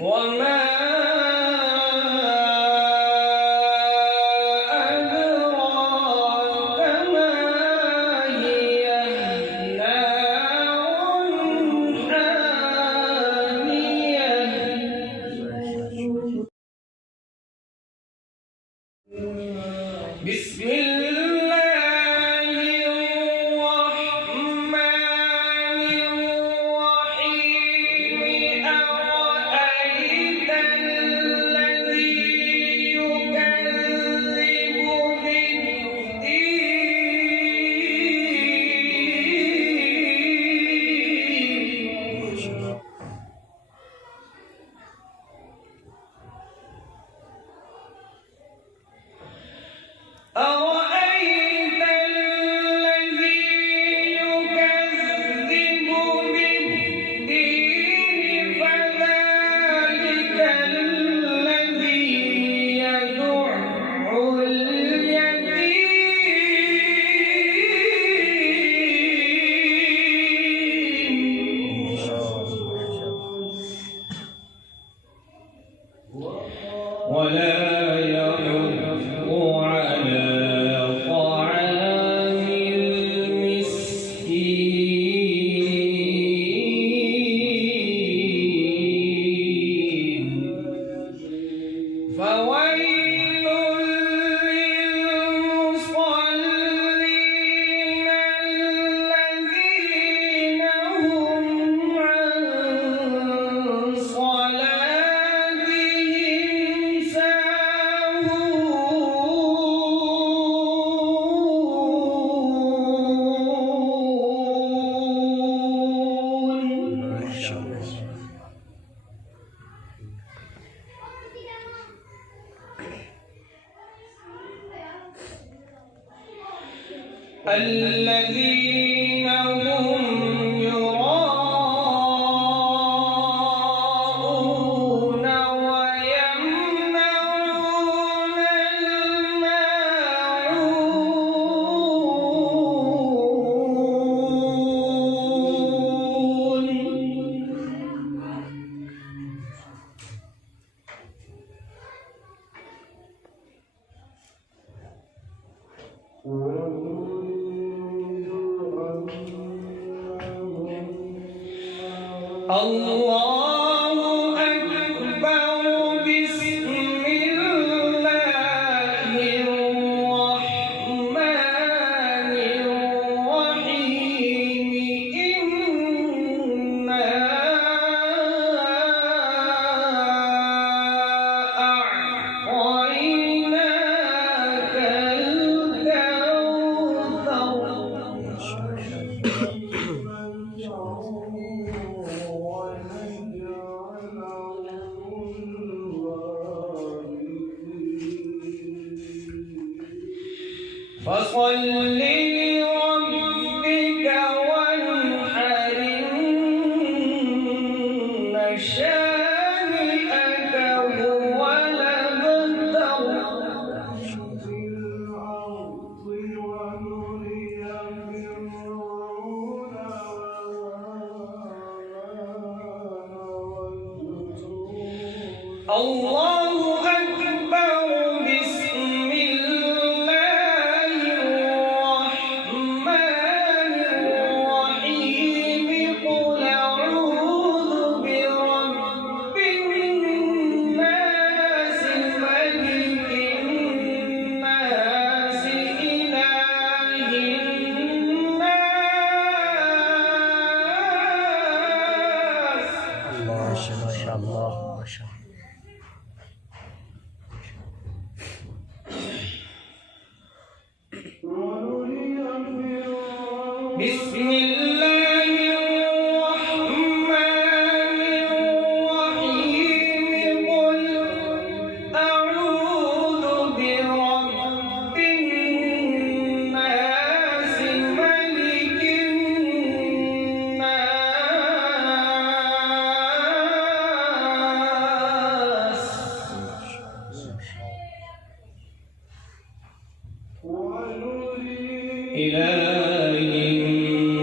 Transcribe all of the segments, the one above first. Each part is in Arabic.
وما بسم الله الرحمن الرحيم أرأيت الذي يكذب بالدين أرأيت الذي يكذب بالدين فذلك الذي يدع اليتيم ولا يحض على طعام المسكين فويل للمصلين الذين هم عن صلاتهم الذين هم يراءون ويمنعون الله أكبر بسم الله الرحمن الرحيم إنا أعطيناك فصل لربك وانحر إن شانئك هو الأبتر الله أكبر بسم الله الرحمن الرحيم قل أعوذ برب الناس ملك الناس إله الناس ما شاء الله ما شاء الله بسم الله الرحمن الرحيم قل أعوذ برب الناس ملك الناس إله الناس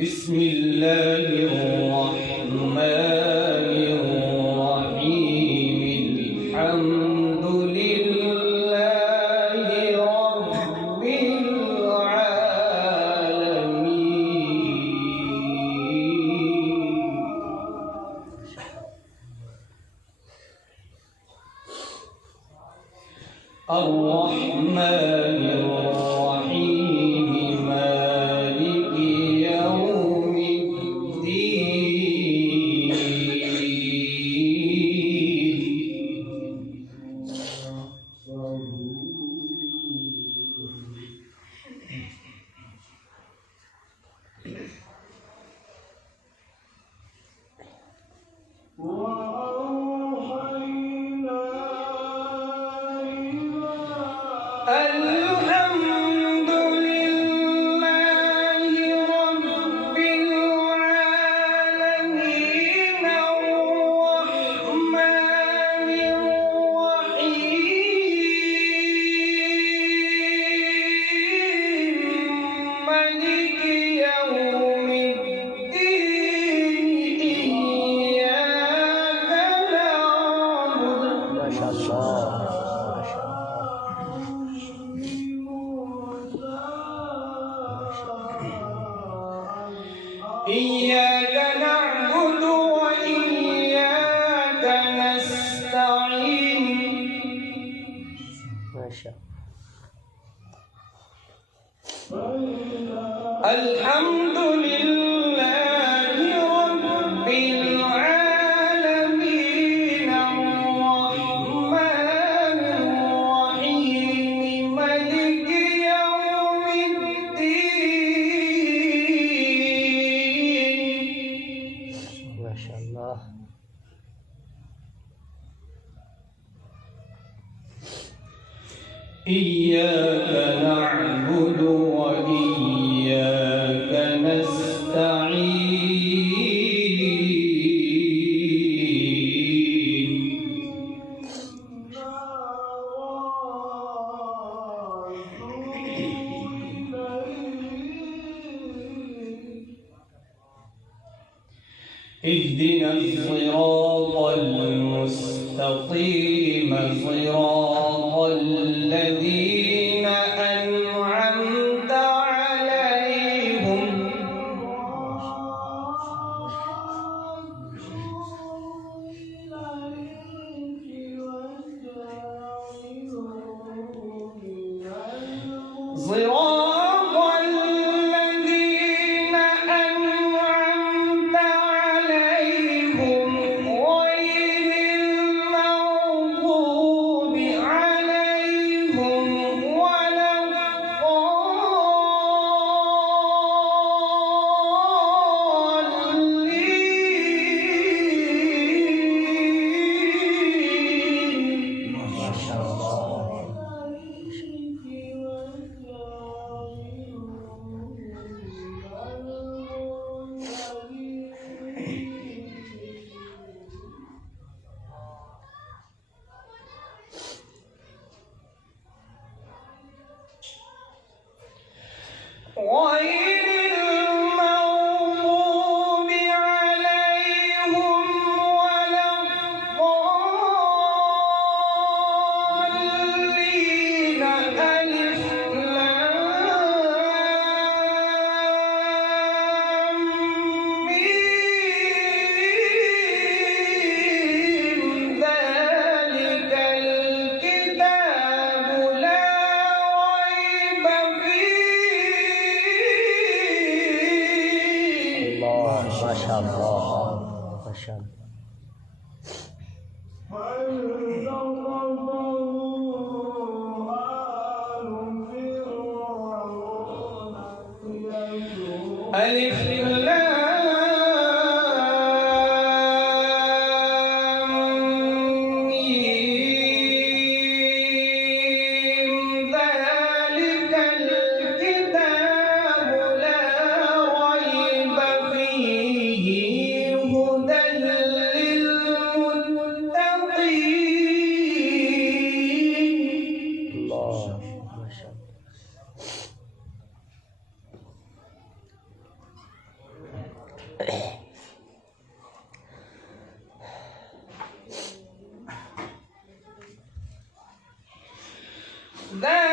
بسم الله الرحمن الرحيم الحمد لله رب العالمين الرحمن الرحيم مالك يوم الدين الحمد لله رب العالمين الرحمن الرحيم مالك يوم الدين إياك نعبد ما شاء الله ما شاء الله إياك نعبد وإياك نستعين ما شاء الحمد لله رب العالمين الرحمن الرحيم مالك يوم الدين ما شاء الله إياك نعبد وإياك نستعين اهدنا الصراط المستقيم صراط الذين أنعمت عليهم صراط الذين أنعمت عليهم غير المغضوب عليهم ولا الضالين ما شاء الله غير المغضوب عليهم ولا الضالين ألف لام ميم ذلك الكتاب لا ريب فيه الله ما شاء الله ما شاء الله ألف لام ميم ذلك الكتاب لا ريب فيه هدى للمتقين الله ما شاء الله ذلك